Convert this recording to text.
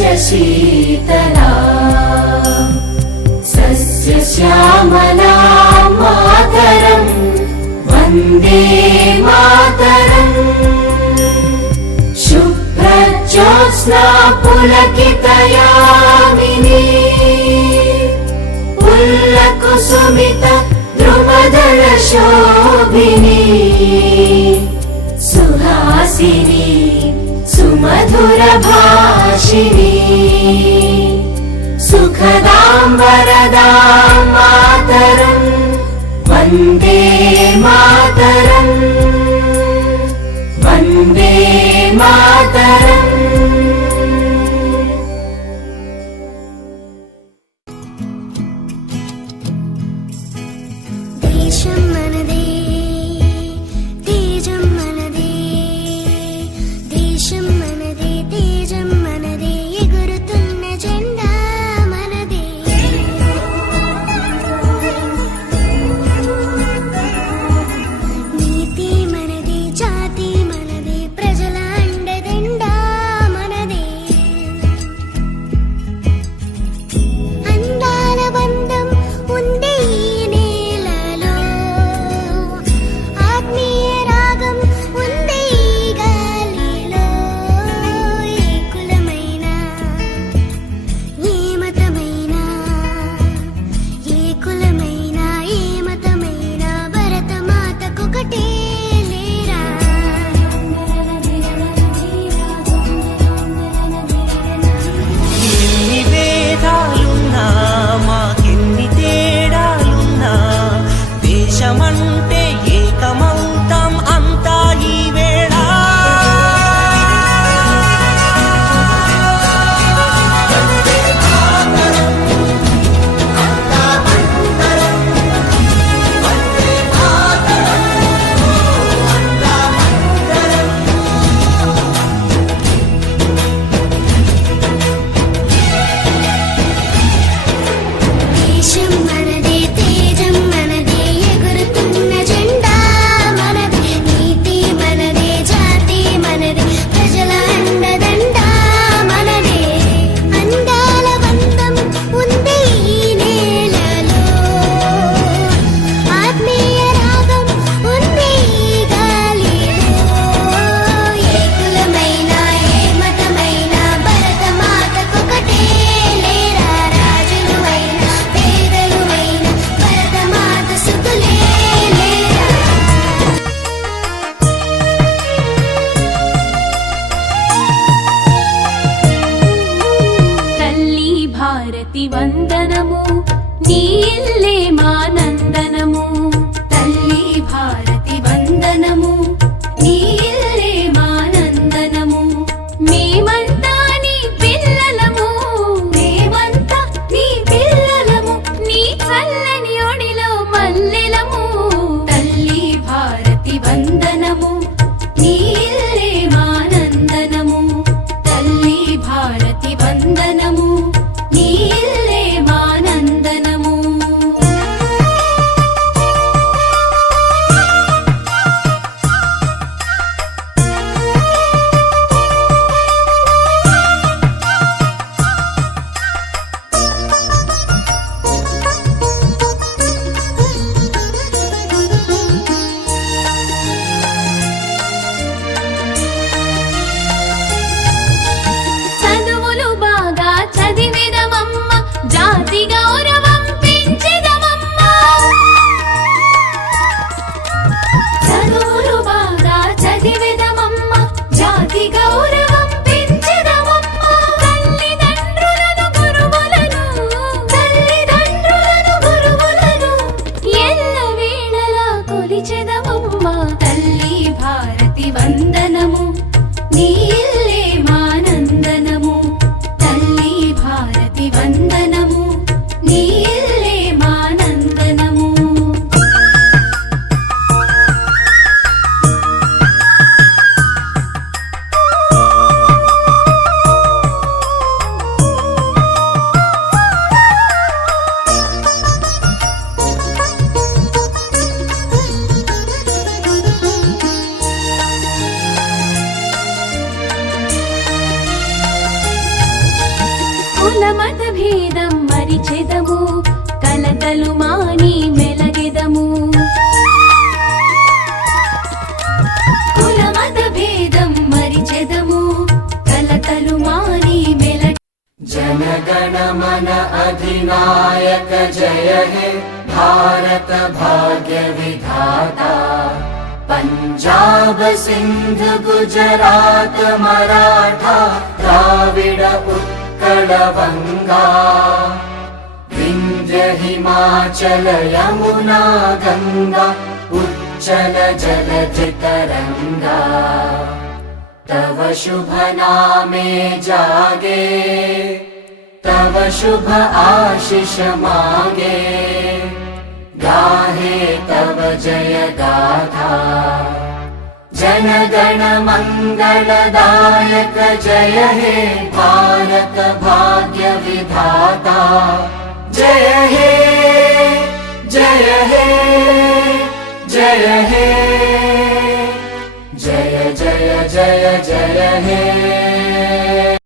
शीतला सस्यश्यामला मातरं वन्दे मातरम् शुभ्रज्योत्स्ना पुलकितयामिनी पुल्लकुसुमित द्रुमदल शोभिनी सुहासिनी सुमधुर भाषिणी सुखदां वरदां मातरं वन्दे मातरम् वन्दे मातरम्। देशं मनदे तेजं मनदे देशं मनदे तेजं मनदे ఎగురుతున్న జెండా మనదే నీతి మనదే జాతి మనదే ప్రజల అండదండా మనదే అందాల బంధం ఉంది ఈ నేలలో ఆత్మీయ రాగం ఉంది ఈ గాలిలో ఏ కులమైనా ఏ మతమైనా ఏ కులమైనా ఏ మతమైనా భరతమాతకొకటే లేరా ఎన్ని భేదాలున్నా మాకెన్ని తేడాలున్నా దేశమంటే ఏకమౌతాం అంతా ఈ వేళ దేశం మనదే తేజం మనదే ఎగురుతున్న జెండా మనదే నీతి మనదే జాతి మనదే ప్రజల అండదండా మనదే అందాల బంధం ఉంది ఈ నేలలో ఆత్మీయ రాగం ఉంది ఈ గాలిలో ఏ కులమైనా ఏ మతమైనా భరతమాతకొకటే లేరా రాజులు అయినా పేదలు అయినా భరతమాత సుతులే లేరా తల్లి భారతి వందనము నీ ఇల్లే మా నందనము తల్లి భారతి వందనము నీ ఇల్లే మా నందనము మేమంతా నీ పిల్లలము మేమంతా నీ పిల్లలము నీ చల్లని ఒడిలో మల్లెలము తల్లి భారతి వందనము నీ ఇల్లే మా నందనము తల్లి భారతి వందనము నీ ఇల్లే కులమత భేదం మరిచెదము కలతలు మాని మెలగెదము కులమత భేదం మరిచెదము కలతలు మాని మెలగ जनगण मन अधिनायक जय हे भारत भाग्य विधाता पंजाब सिंध गुजरात मराठा द्राविड उत्कल बंगा विंध्य हिमाचल यमुना गंगा उच्चल जलधि तरंगा तव शुभ नामे जागे तव शुभ आशीष मांगे गाहे तव जय गाथा जन गण मंगलदायक जय हे भारत भाग्य विधाता जय हे जय हे जय हे जय जय जय जय हे